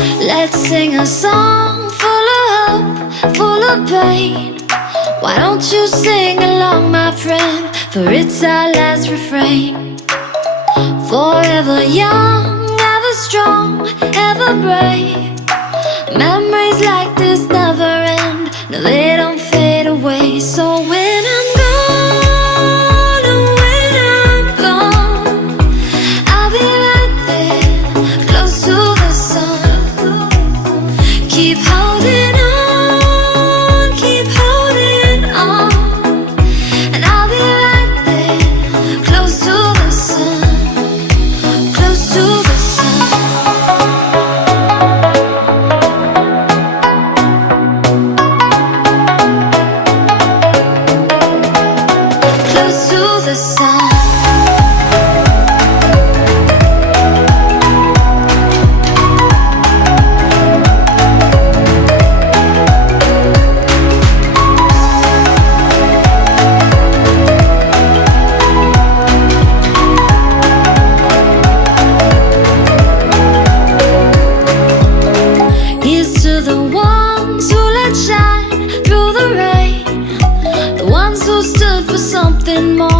Let's sing a song full of hope, full of pain. Why don't you sing along, my friend? For it's our last refrain. Forever young, ever strong, ever brave. Memories like this never end. No, they don't fade away. So when I'm gone, oh, when I'm gone, I'll be right there, close to the sun. Keep holding on, keep holding on, and I'll be right there, close to the sun, close to the sun. Close to the sun. Here's to the ones who let shine through the rain, the ones who stood for something more.